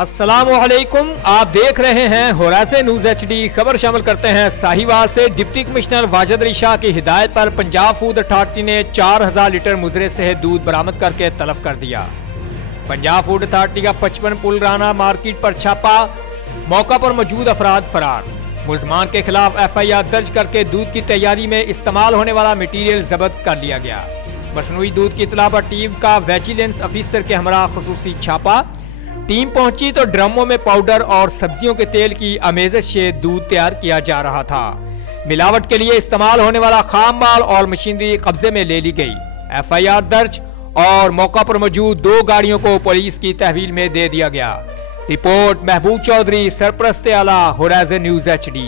अस्सलामुअलैकुम, आप देख रहे हैं होराइज़न न्यूज़ HD। खबर शामिल करते हैं। साहिवाल से डिप्टी कमिश्नर वाजिद अली शाह की हिदायत पर पंजाब फूड अथॉरिटी ने 4000 लीटर मुजरे से दूध बरामद करके तलब कर दिया। पंजाब फूड अथॉरिटी का 55 पुलराना मार्केट पर छापा, मौका पर मौजूद अफराद फरार। मुलजमान के खिलाफ FIR दर्ज करके दूध की तैयारी में इस्तेमाल होने वाला मटीरियल जब्त कर लिया गया। मसनूई दूध की इतला पर टीम का विजिलेंस अफसर के हमरा खुसूसी छापा। टीम पहुंची तो ड्रमों में पाउडर और सब्जियों के तेल की अमेज़श से दूध तैयार किया जा रहा था। मिलावट के लिए इस्तेमाल होने वाला खाम माल और मशीनरी कब्जे में ले ली गई। FIR दर्ज और मौका पर मौजूद 2 गाड़ियों को पुलिस की तहवील में दे दिया गया। रिपोर्ट महबूब चौधरी, सरपरस्ते आला, होराइज़न न्यूज़ HD।